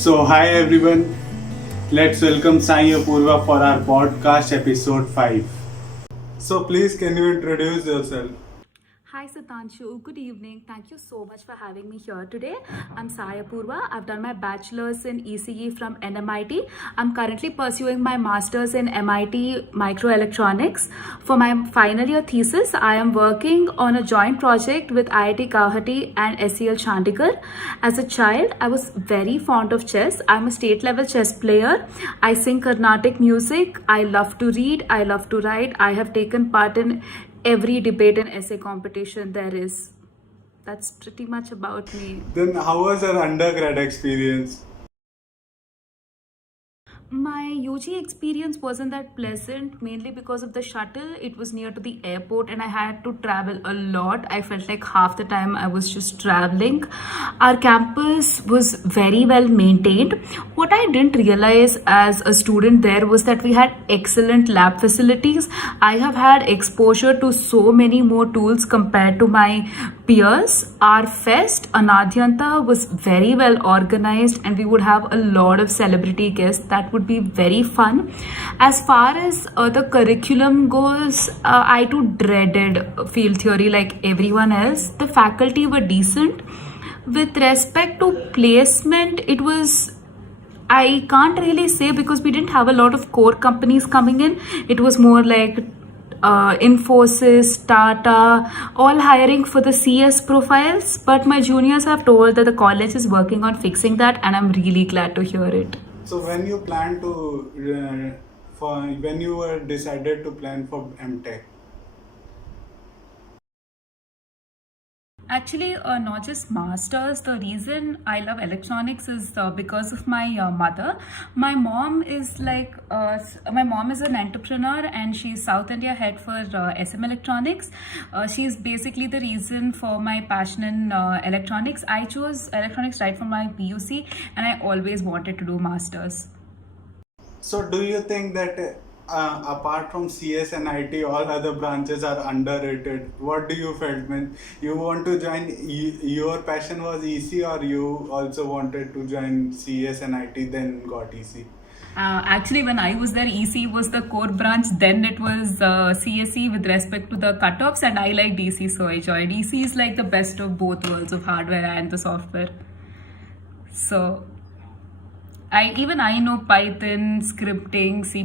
So, hi everyone. Let's welcome Sai Apurva for our podcast episode 5. So, please, can you introduce yourself? Hi Satanshu, good evening. Thank you so much for having me here today. I'm Sai Apurva. I've done my bachelor's in ECE from NMIT. I'm currently pursuing my master's in MIT Microelectronics. For my final year thesis, I am working on a joint project with IIT Guwahati and SEL Chandigarh. As a child, I was very fond of chess. I'm a state level chess player. I sing Carnatic music. I love to read. I love to write. I have taken part in every debate and essay competition there is. That's pretty much about me. Then, how was your undergrad experience? My UG experience wasn't that pleasant, mainly because of the shuttle. It was near to the airport and I had to travel a lot. I felt like half the time I was just traveling. Our campus was very well maintained. What I didn't realize as a student there was that we had excellent lab facilities. I have had exposure to so many more tools compared to my peers. Our fest, Anadhyanta, was very well organized and we would have a lot of celebrity guests. That would be very fun. As far as the curriculum goes, I too dreaded field theory like everyone else. The faculty were decent. With respect to placement, it was, I can't really say because we didn't have a lot of core companies coming in. It was more like Infosys, Tata, all hiring for the CS profiles. But my juniors have told that the college is working on fixing that, and I'm really glad to hear it. So, when you plan to, when you were decided to plan for MTech? Actually, not just masters. The reason I love electronics is because of my mother. My mom is an entrepreneur and she's South India head for SM Electronics. She's basically the reason for my passion in electronics. I chose electronics right from my PUC and I always wanted to do masters. So, do you think that apart from CS and IT, all other branches are underrated? What do you felt when you want to join? Your passion was EC, or you also wanted to join CS and IT, then got EC? Actually, when I was there, EC was the core branch. Then it was CSE with respect to the cutoffs, and I liked EC, so I joined. EC is like the best of both worlds of hardware and the software. So I know Python, scripting, C++.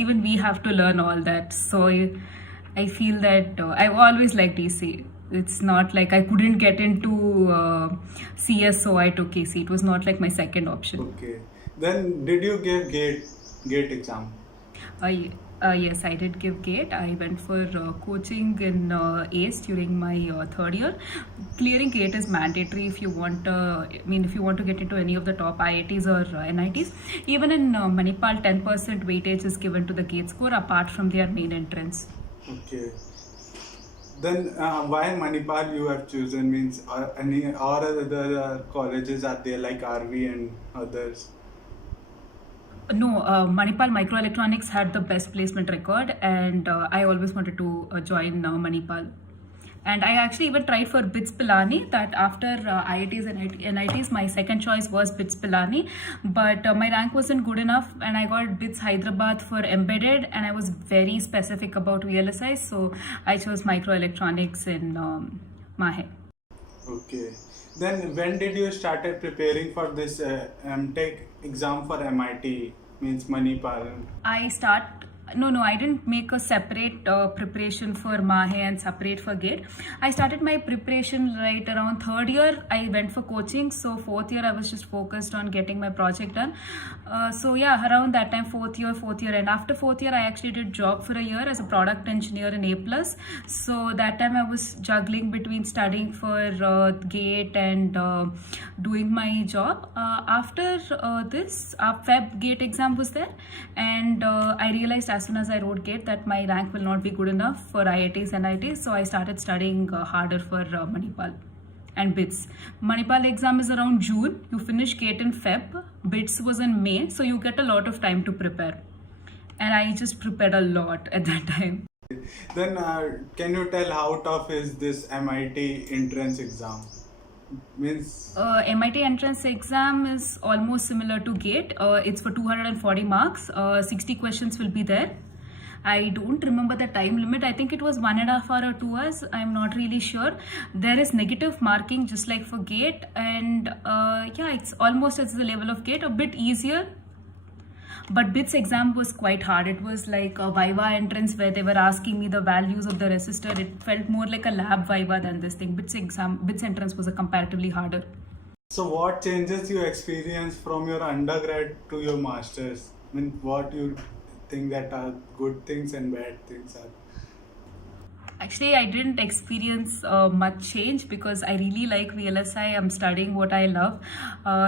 Even we have to learn all that. So I feel that I've always liked EC. It's not like I couldn't get into CS, so I took EC. It was not like my second option. Okay. Then, did you give gate exam? Yes, I did give GATE. I went for coaching in ACE during my third year. Clearing GATE is mandatory if you want. If you want to get into any of the top IITs or NITs. Even in Manipal, 10% weightage is given to the GATE score apart from their main entrance. Okay. Then, why Manipal you have chosen? Means any or other colleges are there like RV and others? No, Manipal Microelectronics had the best placement record, and I always wanted to join Manipal. And I actually even tried for BITS Pilani. That after IITs and NITs, my second choice was BITS Pilani, but my rank wasn't good enough, and I got BITS Hyderabad for embedded, and I was very specific about VLSI, so I chose microelectronics in Mahe. Okay. Then when did you started preparing for this MTech exam for MIT? Means Manipal. I start no, I didn't make a separate preparation for Mahe and separate for GATE. I started my preparation right around third year. I went for coaching, so fourth year I was just focused on getting my project done. So yeah, around that time, fourth year, and after fourth year I actually did job for a year as a product engineer in A+. So that time I was juggling between studying for GATE and doing my job. After this, Feb GATE exam was there, and I realized as soon as I wrote GATE that my rank will not be good enough for IITs and IITs, so I started studying harder for Manipal and BITS. Manipal exam is around June. You finish GATE in Feb. BITS was in May, so you get a lot of time to prepare. And I just prepared a lot at that time. Then can you tell how tough is this MIT entrance exam? Means MIT entrance exam is almost similar to GATE. It's for 240 marks. 60 questions will be there. I don't remember the time limit. I think it was 1.5 hours or 2 hours. I'm not really sure. There is negative marking just like for GATE, and yeah, it's almost at the level of GATE, a bit easier. But BITS exam was quite hard. It was like a Viva entrance where they were asking me the values of the resistor. It felt more like a lab Viva than this thing. BITS entrance was a comparatively harder. so what changes you experience from your undergrad to your masters? I mean, what you think that are good things and bad things are? Actually, I didn't experience much change because I really like VLSI. I'm studying what I love.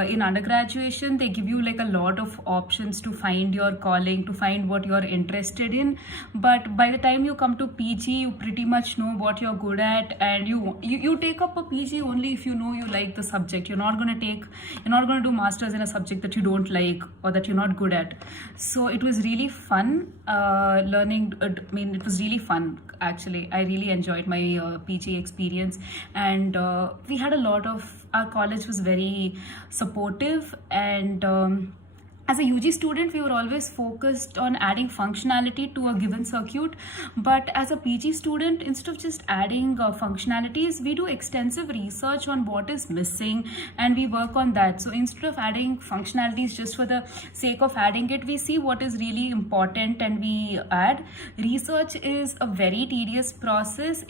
In undergraduation, they give you like a lot of options to find your calling, to find what you're interested in. But by the time you come to PG, you pretty much know what you're good at, and you take up a PG only if you know you like the subject. You're not going to do masters in a subject that you don't like or that you're not good at. So it was really fun learning. I mean, it was really fun actually. I really enjoyed my PG experience, and we had a lot of, our college was very supportive, and as a UG student, we were always focused on adding functionality to a given circuit. But as a PG student, instead of just adding functionalities, we do extensive research on what is missing and we work on that. So instead of adding functionalities just for the sake of adding it, we see what is really important and we add. Research is a very tedious process.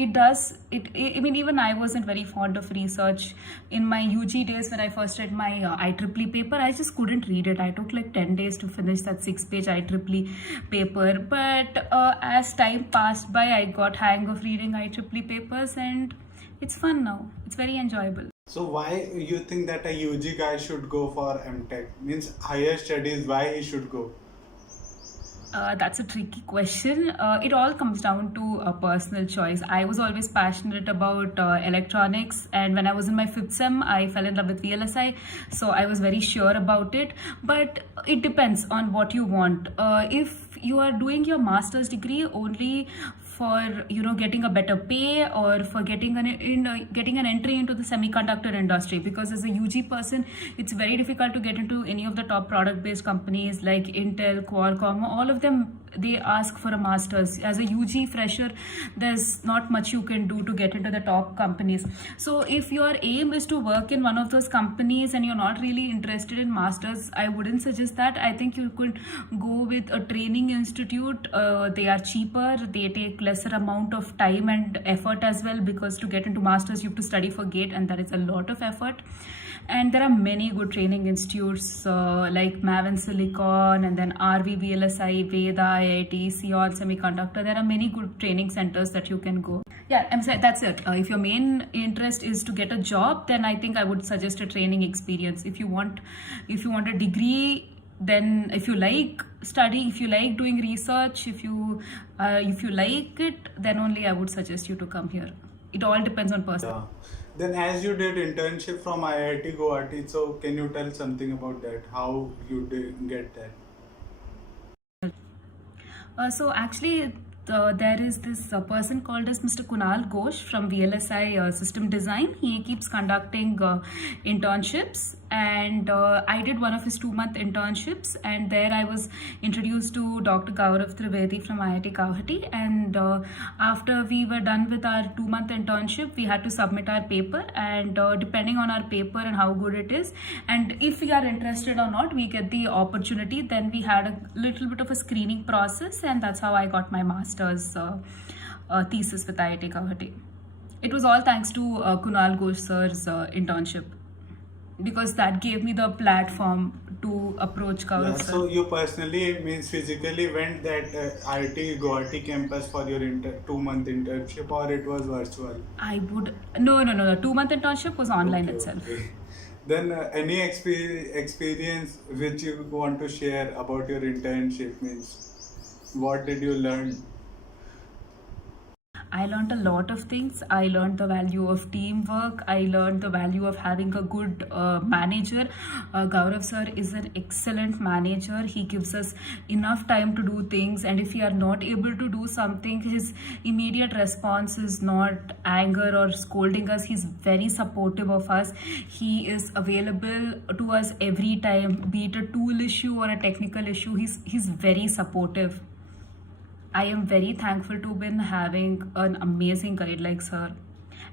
I mean, even I wasn't very fond of research in my UG days. When I first read my IEEE paper, I just couldn't read it. I took like 10 days to finish that 6-page IEEE paper, but as time passed by, I got hang of reading IEEE papers, and it's fun now. It's very enjoyable. So why you think that a UG guy should go for MTech? Means higher studies, why he should go? That's a tricky question. It all comes down to a personal choice. I was always passionate about electronics, and when I was in my fifth sem, I fell in love with VLSI, so I was very sure about it. But it depends on what you want. If you are doing your master's degree only for getting a better pay or for getting an entry into the semiconductor industry, because as a UG person it's very difficult to get into any of the top product based companies like Intel, Qualcomm, all of them, they ask for a master's. As a UG fresher, there's not much you can do to get into the top companies. So if your aim is to work in one of those companies and you're not really interested in masters, I wouldn't suggest that. I think you could go with a training institute. They are cheaper, they take lesser amount of time and effort as well, because to get into masters you have to study for GATE, and that is a lot of effort. And there are many good training institutes like Maven Silicon, and then RV VLSI, Veda, IIT, Sion Semiconductor. There are many good training centers that you can go. Yeah, I'm saying that's it. If your main interest is to get a job, then I think I would suggest a training experience. If you want a degree, then if you like studying, if you like doing research, if you like it, then only I would suggest you to come here. It all depends on person. Yeah. Then as you did internship from IIT Guwahati, so can you tell something about that? How you did get that? So actually, there is this person called as Mr. Kunal Ghosh from VLSI System Design. He keeps conducting internships, and I did one of his 2-month internships, and there I was introduced to Dr. Gaurav Trivedi from IIT Guwahati. And after we were done with our 2-month internship, we had to submit our paper, and depending on our paper and how good it is, and if we are interested or not, we get the opportunity. Then we had a little bit of a screening process, and that's how I got my master's thesis with IIT Guwahati. It was all thanks to Kunal Ghosh sir's internship, because that gave me the platform to approach Gaurav sir. So you personally, means physically went that IIT Guwahati campus for your 2-month internship, or it was virtual? I would no. The 2-month internship was online Okay, itself. okay. Then any experience which you want to share about your internship, means what did you learn? I learned a lot of things. I learned the value of teamwork. I learned the value of having a good manager. Gaurav sir is an excellent manager. He gives us enough time to do things, and if we are not able to do something, his immediate response is not anger or scolding us. He's very supportive of us. He is available to us every time, be it a tool issue or a technical issue. He's very supportive. I am very thankful to been having an amazing guide like sir.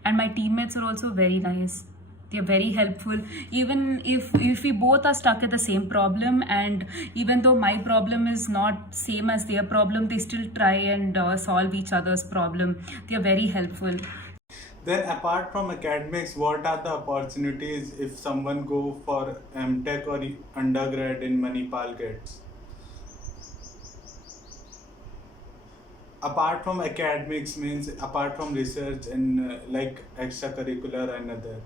And my teammates are also very nice. They are very helpful. Even if we both are stuck at the same problem, and even though my problem is not same as their problem, they still try and solve each other's problem. They are very helpful. Then apart from academics, what are the opportunities if someone go for MTech or undergrad in Manipal gets? Apart from academics means apart from research and like extracurricular and other.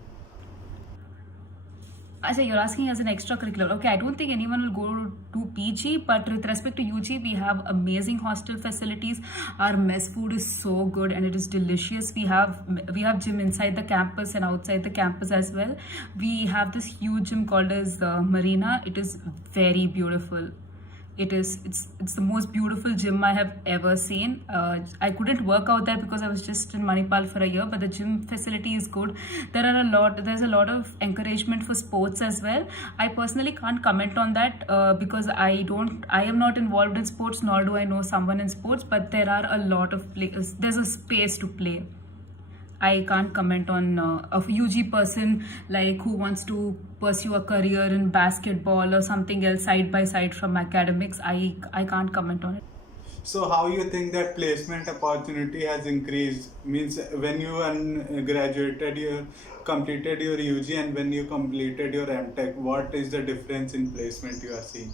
Achha, you're asking as an extracurricular. Okay, I don't think anyone will go to PG, but with respect to UG, we have amazing hostel facilities. Our mess food is so good and it is delicious. We have gym inside the campus and outside the campus as well. We have this huge gym called as Marina. It is very beautiful. It's the most beautiful gym I have ever seen. I couldn't work out there because I was just in Manipal for a year, but the gym facility is good. There's a lot of encouragement for sports as well. I personally can't comment on that because I am not involved in sports, nor do I know someone in sports, but there are a lot of there's a space to play. I can't comment on a UG person like who wants to pursue a career in basketball or something else side by side from academics. I can't comment on it. So how you think that placement opportunity has increased? Means when you you completed your UG and when you completed your MTech, what is the difference in placement you are seeing?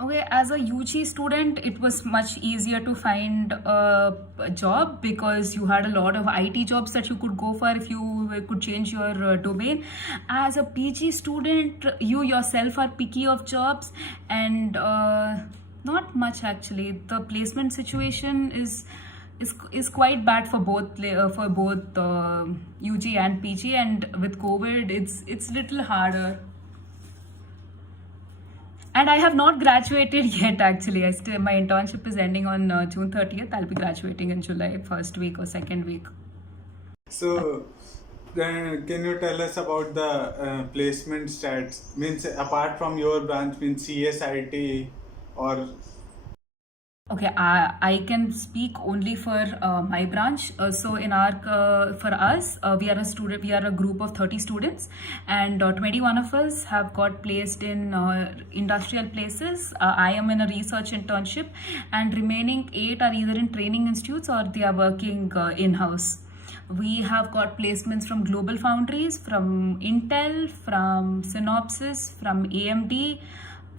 Okay, as a UG student, it was much easier to find a job because you had a lot of IT jobs that you could go for if you could change your domain. As a PG student, you yourself are picky of jobs, and not much actually. The placement situation is quite bad for both UG and PG, and with COVID, it's little harder. And I have not graduated yet actually. My internship is ending on June 30th. I'll be graduating in July first week or second week. So can you tell us about the placement stats? Means apart from your branch, means CSIT or Okay, I can speak only for my branch. So for us, we are a group of 30 students, and 21 of us have got placed in industrial places. I am in a research internship, and remaining 8 are either in training institutes or they are working in-house. We have got placements from Global Foundries, from Intel, from Synopsys, from AMD,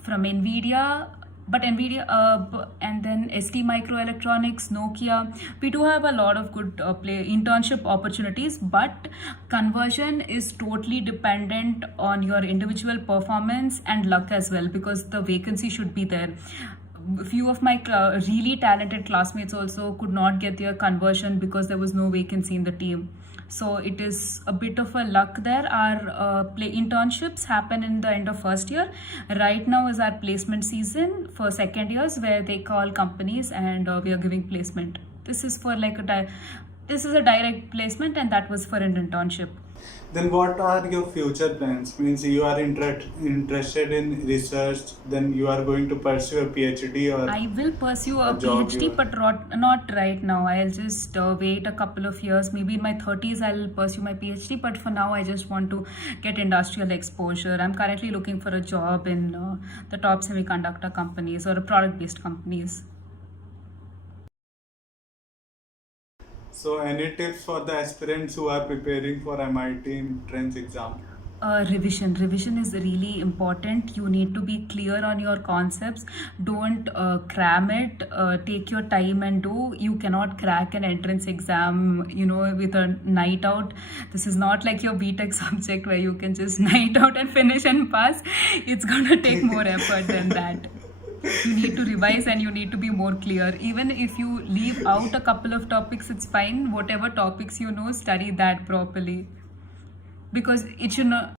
from NVIDIA, and then ST Microelectronics, Nokia. We do have a lot of good internship opportunities, but conversion is totally dependent on your individual performance and luck as well, because the vacancy should be there. Few of my really talented classmates also could not get their conversion because there was no vacancy in the team. So it is a bit of a luck there. Our internships happen in the end of first year. Right now is our placement season for second years, where they call companies and we are giving placement. This is for this is a direct placement, and that was for an internship. then what are your future plans? Means you are interested in research, then you are going to pursue a PhD or I will pursue a job PhD, you- but not right now. I'll just wait a couple of years. Maybe in my 30s, I'll pursue my PhD. But for now, I just want to get industrial exposure. I'm currently looking for a job in the top semiconductor companies or product-based companies. So any tips for the aspirants who are preparing for MIT entrance exam? Revision is really important. You need to be clear on your concepts. Don't cram it. Take your time and do. You cannot crack an entrance exam with a night out. This is not like your BTech subject where you can just night out and finish and pass. It's gonna take more effort than that. You need to revise and you need to be more clear. Even if you leave out a couple of topics, it's fine. Whatever topics you know, study that properly. Because it should not.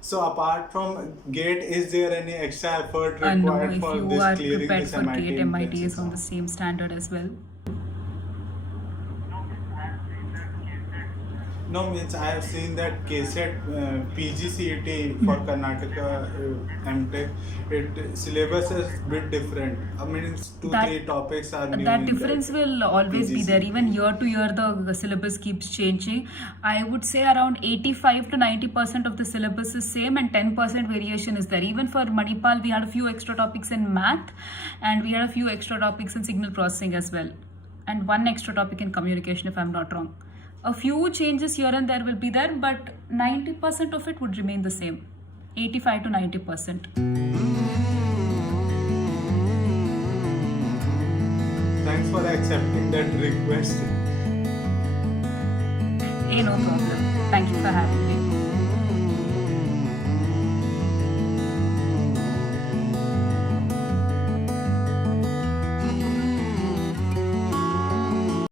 So apart from GATE, is there any extra effort No, required if for you this are clearing prepared this for MIT GATE, MIT entrance is on the exam? same standard as well. No, means I have seen that KSET PGCET for Karnataka MTech, it syllabus is bit different. I mean, it's two, That- three topics are new That in difference that will always be there. PGCET. Even year to year, the syllabus keeps changing. I would say around 85 to 90% of the syllabus is same, and 10% variation is there. Even for Manipal, we had a few extra topics in math, and we had a few extra topics in signal processing as well, and one extra topic in communication, if I'm not wrong. A few changes here and there will be there, but 90% of it would remain the same. 85 to 90%. Thanks for accepting that request. No problem. Thank you for having me.